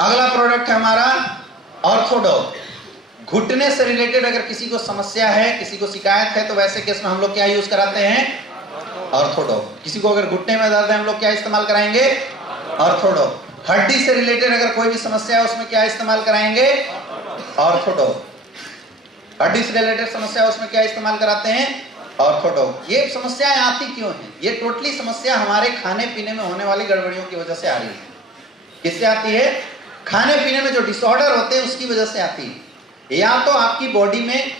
अगला प्रोडक्ट है हमारा ऑर्थोडॉग। घुटने से रिलेटेड अगर किसी को समस्या है, किसी को शिकायत है, तो वैसे केस में हम लोग क्या यूज कराते हैं? ऑर्थोडॉग। किसी को अगर घुटने में दर्द है, हम लोग क्या इस्तेमाल कराएंगे? ऑर्थोडॉग। हड्डी से रिलेटेड अगर कोई भी समस्या है, उसमें क्या इस्तेमाल कराएंगे? ऑर्थोडॉग। हड्डी से रिलेटेड समस्या है, उसमें क्या इस्तेमाल कराते हैं? ऑर्थोडॉग। ये समस्याएं आती क्यों हैं? ये टोटली समस्या हमारे खाने पीने में होने वाली गड़बड़ियों की वजह से आ रही है। किससे आती है? खाने पीने में जो डिसऑर्डर होते हैं उसकी वजह से आती है। या तो आपकी बॉडी में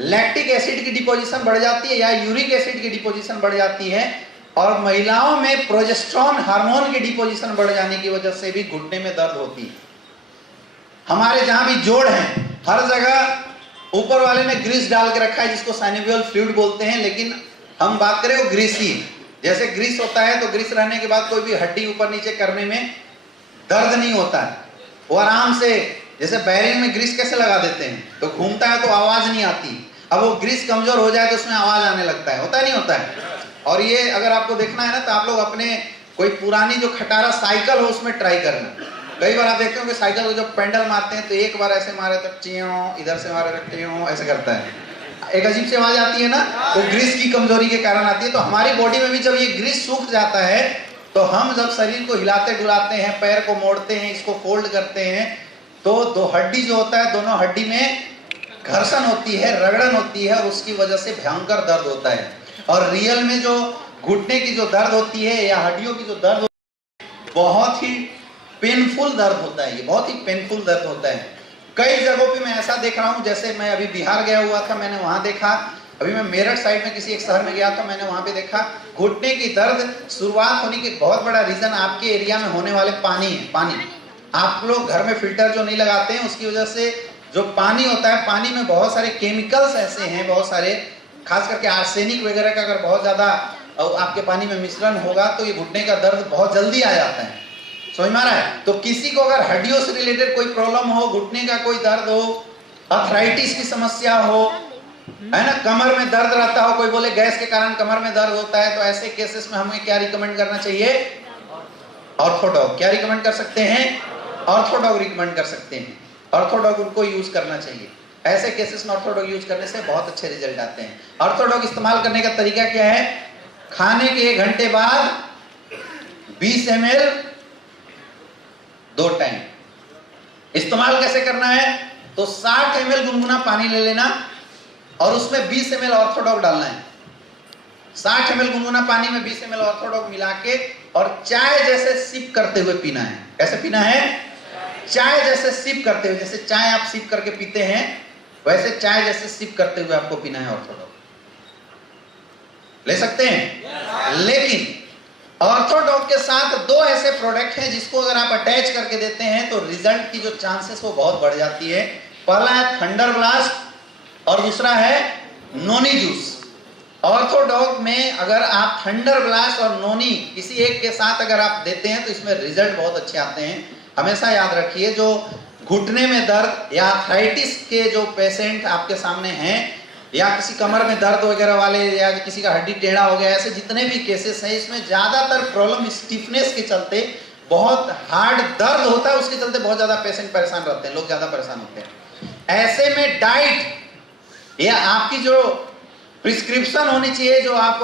लैक्टिक एसिड की डिपोजिशन बढ़ जाती है या यूरिक एसिड की डिपोजिशन बढ़ जाती है, और महिलाओं में प्रोजेस्टेरोन हार्मोन की डिपोजिशन बढ़ जाने की वजह से भी घुटने में दर्द होती है। हमारे जहां भी जोड़ हैं, हर जगह ऊपर वाले ने ग्रीस डाल के रखा है जिसको साइनोवियल फ्लूइड बोलते हैं, लेकिन हम बात करें वो ग्रीसी। जैसे ग्रीस होता है तो ग्रीस रहने के बाद कोई भी हड्डी ऊपर नीचे करने में दर्द नहीं होता है, वो आराम से, जैसे बैरिंग में ग्रीस कैसे लगा देते हैं तो घूमता है तो आवाज नहीं आती। अब वो ग्रीस कमजोर हो जाए तो उसमें आवाज आने लगता है, होता नहीं होता है? और ये अगर आपको देखना है ना तो आप लोग अपने कोई पुरानी जो खटारा साइकिल हो उसमें ट्राई करना। कई बार आप देखते हो कि साइकिल को जब पेंडल मारते हैं तो एक बार ऐसे मारे तो च्यों, इधर से मारे तो च्यों, ऐसे करता है, एक अजीब सी आवाज आती है ना, तो ग्रीस की कमजोरी के कारण आती है। तो हमारी बॉडी में भी जब ये ग्रीस सूख जाता है तो हम जब शरीर को हिलाते डुलाते हैं, पैर को मोड़ते हैं, इसको फोल्ड करते हैं, तो दो हड्डी जो होता है, दोनों हड्डी में घर्षण होती है, रगड़न होती है, और उसकी वजह से भयंकर दर्द होता है। और रियल में जो घुटने की जो दर्द होती है या हड्डियों की जो दर्द होती है, बहुत ही पेनफुल दर्द होता है। ये बहुत ही पेनफुल दर्द होता है। कई जगहों पे मैं ऐसा देख रहा हूँ, जैसे मैं अभी बिहार गया हुआ था, मैंने वहां देखा, अभी मैं मेरठ साइड में किसी एक शहर में गया था, मैंने वहां पे देखा घुटने की दर्द शुरुआत होने की बहुत बड़ा रीजन आपके एरिया में होने वाले पानी है। पानी, आप लोग घर में फिल्टर जो नहीं लगाते हैं, उसकी वजह से जो पानी होता है, पानी में बहुत सारे केमिकल्स ऐसे हैं, बहुत सारे, खास करके आर्सेनिक वगैरह का अगर बहुत ज्यादा आपके पानी में मिश्रण होगा तो ये घुटने का दर्द बहुत जल्दी आ जाता है। समझ में आ रहा है? तो किसी को अगर हड्डियों से रिलेटेड कोई प्रॉब्लम हो, घुटने का कोई दर्द हो, अर्थराइटिस की समस्या हो, है ना, कमर में दर्द रहता हो, कोई बोले गैस के कारण कमर में दर्द होता है, तो ऐसे केसेस में हमें क्या रिकमेंड करना चाहिए? ऑर्थोडॉग। क्या रिकमेंड कर सकते हैं? ऑर्थोडॉग रिकमेंड कर सकते हैं। ऑर्थोडॉग उनको यूज करना चाहिए। ऐसे केसेस में ऑर्थोडॉग यूज करने से बहुत अच्छे रिजल्ट आते हैं। ऑर्थोडॉग इस्तेमाल करने का तरीका क्या है? खाने के 1 घंटे बाद 20 ml 2 टाइम। इस्तेमाल कैसे करना है? तो 60 ml गुनगुना पानी ले लेना और उसमें 20 ml ऑर्थोडॉग डालना है। 60 ml गुनगुना पानी में 20 ml ऑर्थोडॉग मिला के और चाय जैसे सिप करते हुए पीना है। कैसे पीना है? चाय जैसे सिप करते हुए, जैसे चाय आप सिप करके पीते हैं वैसे चाय जैसे सिप करते हुए आपको पीना है ऑर्थोडॉग। ले सकते हैं? लेकिन ऑर्थोडॉग के साथ 2 ऐसे प्रोडक्ट हैं जिसको अगर आप अटैच करके देते हैं तो रिजल्ट की जो चांसेस वो बहुत बढ़ जाती है। पहला है थंडर ब्लास्ट और दूसरा है नोनी जूस। ऑर्थोडॉग में अगर आप थंडर ब्लास्ट और नोनी किसी एक के साथ अगर आप देते हैं तो इसमें रिजल्ट बहुत अच्छे आते हैं। हमेशा याद रखिए, जो घुटने में दर्द या आर्थराइटिस के जो पेशेंट आपके सामने हैं, या किसी कमर में दर्द वगैरह वाले, या किसी का हड्डी टेढ़ा हो गया, ऐसे जितने भी केसेस हैं, इसमें ज्यादातर प्रॉब्लम स्टिफनेस के चलते, बहुत हार्ड दर्द होता है, उसके चलते बहुत ज्यादा पेशेंट परेशान रहते हैं, लोग ज्यादा परेशान होते हैं। ऐसे में डाइट या आपकी जो प्रिस्क्रिप्शन होनी चाहिए, जो आप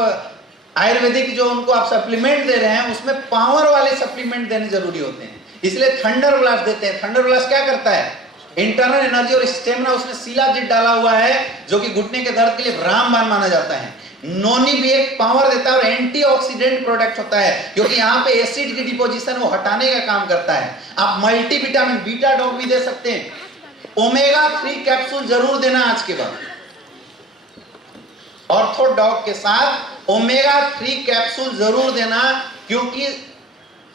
आयुर्वेदिक जो उनको आप सप्लीमेंट दे रहे हैं, उसमें पावर वाले सप्लीमेंट देने जरूरी होते हैं। इसलिए थंडर ब्लास्ट देते हैं। थंडर ब्लास्ट क्या करता है? इंटरनल एनर्जी और स्टेमिना, उसमें शिलाजीत डाला हुआ है जो कि घुटने के दर्द के लिए रामबाण माना जाता है। नोनी भी एक पावर देता है और एंटीऑक्सीडेंट प्रोडक्ट होता है, क्योंकि यहाँ पे एसिड की डिपोजिशन वो हटाने का काम करता है। आप मल्टीविटामिन बीटा डॉग भी दे सकते हैं। ओमेगा 3 कैप्सूल जरूर देना आज के बाद। ऑर्थोडॉग के साथ ओमेगा 3 कैप्सूल जरूर देना, क्योंकि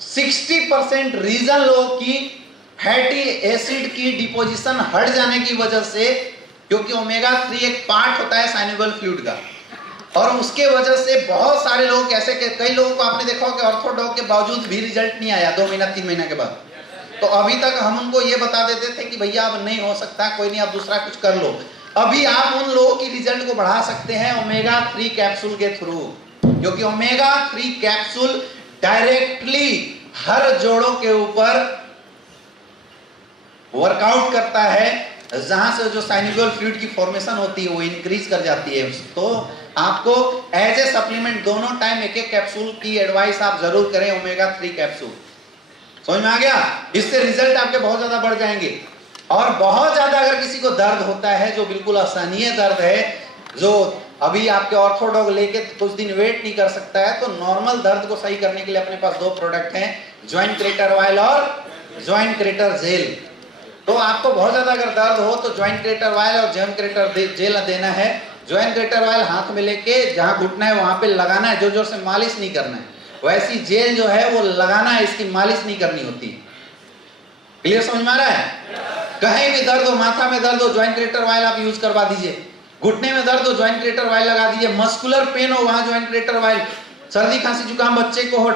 60% रीजन लोगों की फैटी एसिड की डिपोजिशन हट जाने की वजह से, क्योंकि ओमेगा 3 एक पार्ट होता है साइनोवियल फ्लूइड का, और उसके वजह से बहुत सारे लोग ऐसे, कई लोगों को आपने देखा कि ऑर्थोडॉग के बावजूद भी रिजल्ट नहीं आया 2 महीना 3 महीना के बाद, तो अभी तक हम उनको ये बता देते थे कि भैया अब नहीं हो सकता, कोई नहीं, आप दूसरा कुछ कर लो। अभी आप उन लोगों की रिजल्ट को बढ़ा सकते हैं ओमेगा 3 कैप्सूल के थ्रू, क्योंकि ओमेगा 3 कैप्सूल डायरेक्टली हर जोड़ों के ऊपर वर्कआउट करता है, जहां से जो साइनोवियल फ्लूइड की फॉर्मेशन होती है वो इंक्रीज कर जाती है। तो आपको एज ए सप्लीमेंट दोनों टाइम एक एक कैप्सूल की एडवाइस आप जरूर करें, ओमेगा 3 कैप्सूल। समझ में आ गया? इससे रिजल्ट आपके बहुत ज्यादा बढ़ जाएंगे। और बहुत ज्यादा अगर किसी को दर्द होता है, जो बिल्कुल असहनीय दर्द है, जो अभी आपके ऑर्थोडॉग लेके कुछ दिन वेट नहीं कर सकता है, तो नॉर्मल दर्द को सही करने के लिए अपने पास 2 प्रोडक्ट हैं, जॉइंट क्रेटर ऑयल और जॉइंट क्रेटर जेल। तो आपको बहुत ज्यादा अगर दर्द हो तो जॉइंट क्रेटर ऑयल और जॉइंट क्रेटर जेल देना है। जॉइंट क्रेटर ऑयल हाथ में लेके जहां घुटना है वहां पे लगाना है, जोर जोर से मालिश नहीं करना है। वैसी जेल जो है वो लगाना है, इसकी मालिश नहीं करनी होती। क्लियर समझ में आ रहा है? कहीं भी दर्द हो, माथा में दर्द हो, जॉइंट क्रेटर ऑयल आप यूज करवा दीजिए। घुटने में दर्द हो, जॉइंट क्रेटर ऑयल लगा दीजिए। मस्कुलर पेन हो, वहां जॉइंट क्रेटर ऑयल। सर्दी खांसी जुकाम बच्चे को हो,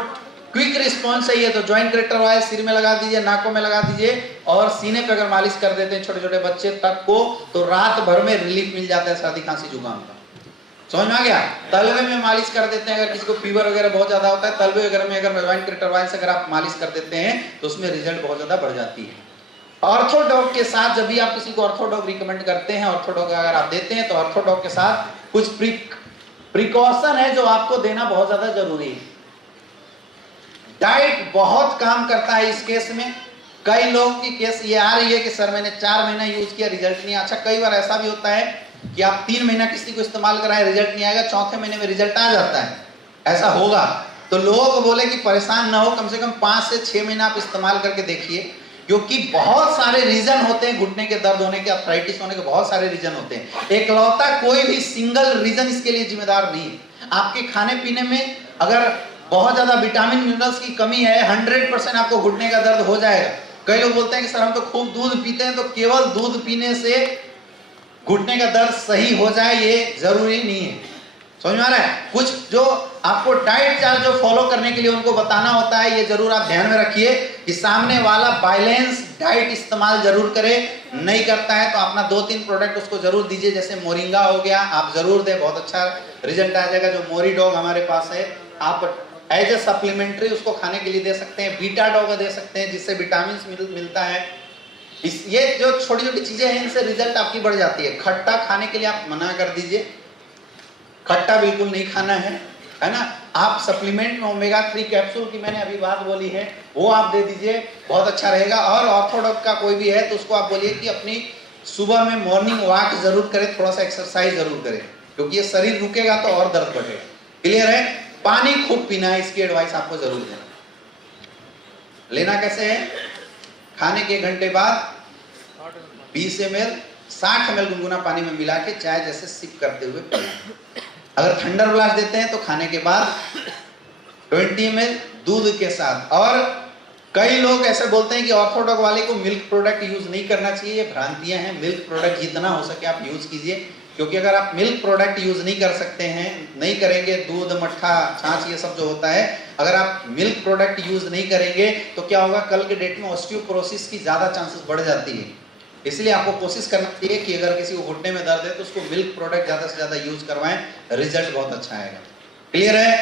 क्विक रिस्पॉन्स चाहिए तो जॉइंट क्रेटर ऑयल सिर में लगा दीजिए, नाकों में लगा दीजिए, और सीने पे अगर मालिश कर देते हैं छोटे छोटे बच्चे तक को, तो रात भर में रिलीफ मिल जाता है सर्दी खांसी जुकाम का। समझ में आ गया? तलवे में मालिश कर देते हैं, अगर किसी को फीवर वगैरह बहुत ज्यादा होता है, तलवे वगैरह में अगर जॉइंट क्रेटर ऑयल से अगर आप मालिश कर देते हैं तो उसमें रिजल्ट बहुत ज्यादा बढ़ जाती है। ऑर्थोडॉग के साथ जब भी आप किसी को ऑर्थोडॉग रिकमेंड करते हैं, ऑर्थोडॉग अगर आप देते हैं, तो ऑर्थोडॉग के साथ कुछ प्रिकॉशन है जो आपको देना बहुत ज्यादा जरूरी है। डाइट बहुत काम करता है इस केस में। कई लोग की केस ये आ रही है कि सर मैंने 4 महीना यूज किया, रिजल्ट नहीं। अच्छा, कई बार ऐसा भी होता है कि आप 3 महीना किसी को इस्तेमाल कराएं, रिजल्ट नहीं आएगा, चौथे महीने में रिजल्ट आ जाता है। ऐसा होगा तो लोगों को बोले कि परेशान ना हो, कम से कम 5 से 6 महीना आप इस्तेमाल करके देखिए, क्योंकि बहुत सारे रीजन होते हैं घुटने के दर्द होने के, अर्थराइटिस होने के बहुत सारे रीजन होते हैं। एकलौता कोई भी सिंगल रीजन इसके लिए जिम्मेदार नहीं है। आपके खाने पीने में अगर बहुत ज्यादा विटामिन मिनरल्स की कमी है, 100% आपको घुटने का दर्द हो जाएगा। कई लोग बोलते हैं कि सर हम तो खूब दूध पीते हैं, तो केवल दूध पीने से घुटने का दर्द सही हो जाए ये जरूरी नहीं है। समझ में आ रहा है? कुछ जो आपको डाइट चार्ट जो फॉलो करने के लिए उनको बताना होता है, ये जरूर आप ध्यान में रखिए कि सामने वाला बैलेंस डाइट इस्तेमाल जरूर करे। नहीं करता है तो अपना 2-3 प्रोडक्ट उसको जरूर दीजिए, जैसे मोरिंगा हो गया, आप जरूर दें, बहुत अच्छा रिजल्ट आ जाएगा। जो मोरीडॉग हमारे पास है, आप एज ए सप्लीमेंट्री उसको खाने के लिए दे सकते हैं। बीटा डॉग दे सकते हैं, जिससे विटामिन मिलता है। ये जो छोटी छोटी चीजें हैं, इनसे रिजल्ट आपकी बढ़ जाती है। खट्टा खाने के लिए आप मना कर दीजिए, खट्टा बिल्कुल नहीं खाना है ना। आप सप्लीमेंट में ओमेगा 3 कैप्सूल की मैंने अभी बात बोली है, वो आप दे दीजिए, बहुत अच्छा रहेगा। और ऑर्थोडॉक्स का कोई भी है तो उसको आप बोलिए कि अपनी सुबह में मॉर्निंग वॉक जरूर करें, थोड़ा सा एक्सरसाइज जरूर करें, क्योंकि ये शरीर रुकेगा तो और दर्द बढ़ेगा। क्लियर है? पानी खूब पीना है, इसकी एडवाइस आपको जरूर देना। लेना कैसे है? खाने के 1 घंटे बाद 20 ml 60 ml गुनगुना पानी में मिला के चाय जैसे सिप करते हुए पीना। अगर थंडर ब्लास्ट देते हैं तो खाने के बाद 20 ml दूध के साथ। और कई लोग ऐसे बोलते हैं कि ऑर्थोडॉग वाले को मिल्क प्रोडक्ट यूज नहीं करना चाहिए, ये भ्रांतियां हैं। मिल्क प्रोडक्ट जितना हो सके आप यूज कीजिए, क्योंकि अगर आप मिल्क प्रोडक्ट यूज नहीं कर सकते हैं, नहीं करेंगे, दूध मट्ठा छाछ ये सब जो होता है, अगर आप मिल्क प्रोडक्ट यूज नहीं करेंगे तो क्या होगा, कल के डेट में ऑस्टियोपोरोसिस की ज्यादा चांसेस बढ़ जाती है। इसलिए आपको कोशिश करना चाहिए कि अगर किसी को घुटने में दर्द है तो उसको मिल्क प्रोडक्ट ज्यादा से ज्यादा यूज करवाएं, रिजल्ट बहुत अच्छा आएगा। क्लियर है?